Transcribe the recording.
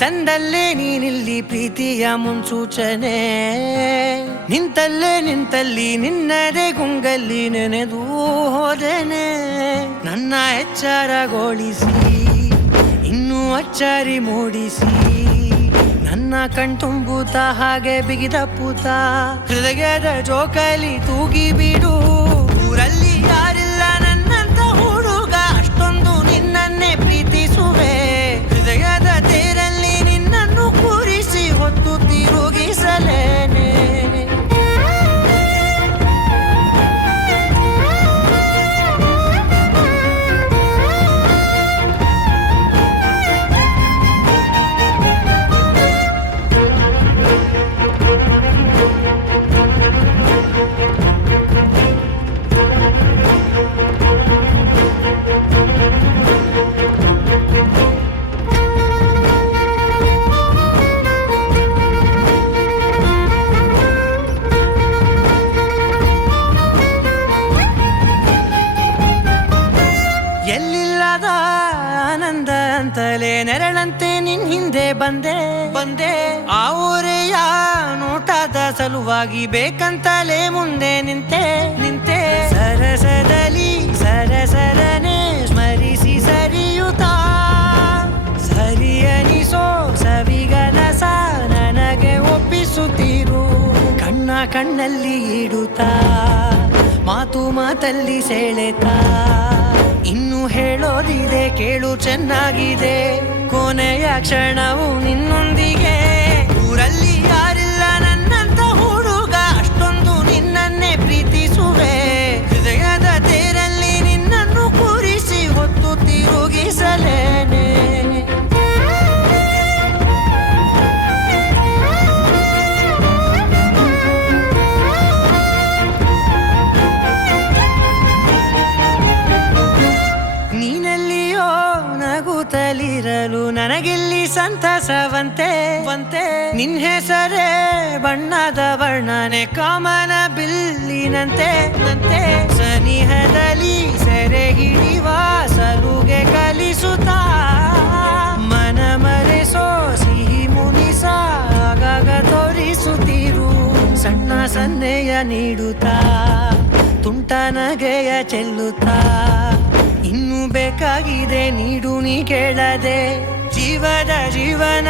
ತಂದಲ್ಲೇ ನೀನಿಲ್ಲಿ ಪ್ರೀತಿಯ ಮುನ್ಸೂಚನೆ. ನಿಂತಲ್ಲಿ ನಿನ್ನದೇ ಗುಂಗಲ್ಲಿ ನೆನೆದು ಹೋದೆನೆ. ನನ್ನ ಎಚ್ಚರಗೊಳಿಸಿ ಇನ್ನೂ ಅಚ್ಚರಿ ಮೂಡಿಸಿ, ನನ್ನ ಕಣ್ತುಂಬುತ್ತ ಹಾಗೆ ಬಿಗಿದ ಪೂತ ಹೃದಯದ ಜೋಕಾಲಿ ತೂಗಿ ಬಿಡು. ಊರಲ್ಲಿ ಯಾರಿಲ್ಲ ನನ್ನಂತ ಹುಡುಗ, ಅಷ್ಟೊಂದು ನಿನ್ನನ್ನೇ ಪ್ರೀತಿಸುವೆ. ಹೃದಯದ ತೇರಲ್ಲಿ ನಿನ್ನನ್ನು ಕೂರಿಸಿ ಹೊತ್ತು ತಿರುಗಿಸಲೇನೆ. ಎಲ್ಲಿಲ್ಲದ ಆನಂದ ಅಂತಲೇ ನೆರಳಂತೆ ನಿನ್ ಹಿಂದೆ ಬಂದೆ. ಆ ಊರೆಯ ನೋಟದ ಸಲುವಾಗಿ ಬೇಕಂತಲೇ ಮುಂದೆ ನಿಂತೆ. ಸರಸದಲ್ಲಿ ಸರಸರನೆ ಸ್ಮರಿಸಿ ಸರಿಯುತ್ತಾ, ಸರಿಯನಿಸೋ ಸವಿಗನಸ ನನಗೆ ಒಪ್ಪಿಸುತ್ತೀರು. ಕಣ್ಣಲ್ಲಿ ಇಡುತ್ತಾ, ಮಾತಲ್ಲಿ ಸೆಳೆತಾ, ಇನ್ನು ಹೇಳೋದಿದೆ ಕೇಳು ಚೆನ್ನಾಗಿದೆ. ಕೊನೆಯ ಕ್ಷಣವು ನಿನ್ನೊಂದಿಗೆ. ಊರಲ್ಲಿ ಯಾರಿಲ್ಲ ನನ್ನಂತ ಹುಡುಗ, ಅಷ್ಟೊಂದು ನಿನ್ನನ್ನೇ ಪ್ರೀತಿಸುವೆ. ಹೃದಯದ ತೇರಲ್ಲಿ ನಿನ್ನನ್ನು ಕೂರಿಸಿ ಹೊತ್ತು ತಿರುಗಿಸಲೇನೆ. ನೀನೆಲ್ಲಿಯೋ ನಗುತ್ತಲಿರಲು ನನಗಿಲ್ಲಿ ಸಂತಸವಂತೆ. ನಿನ್ ಹೆಸರೇ ಬಣ್ಣದ ವರ್ಣನೆ ಕಾಮನ ಬಿಲ್ಲಿನಂತೆ. ಸನಿಹದಲ್ಲಿ ಸೆರೆ ಹಿಡಿಯುವ ಸಲುಗೆ ಕಲಿಸುತ್ತಾ, ಮನ ಮರೆಸೋ ಸಿಹಿ ಮುನಿಸ ಆಗಾಗ ತೋರಿಸುತ್ತೀರು. ಸಣ್ಣ ಸನ್ನೆಯ ನೀಡುತ್ತಾ, ತುಂಟ ನಗೆಯ ಚೆಲ್ಲುತ್ತಾ, ಇನ್ನೂ ಬೇಕಾಗಿದೆ ನೀಡು ನೀ ಕೇಳದೆ. ಜೀವನ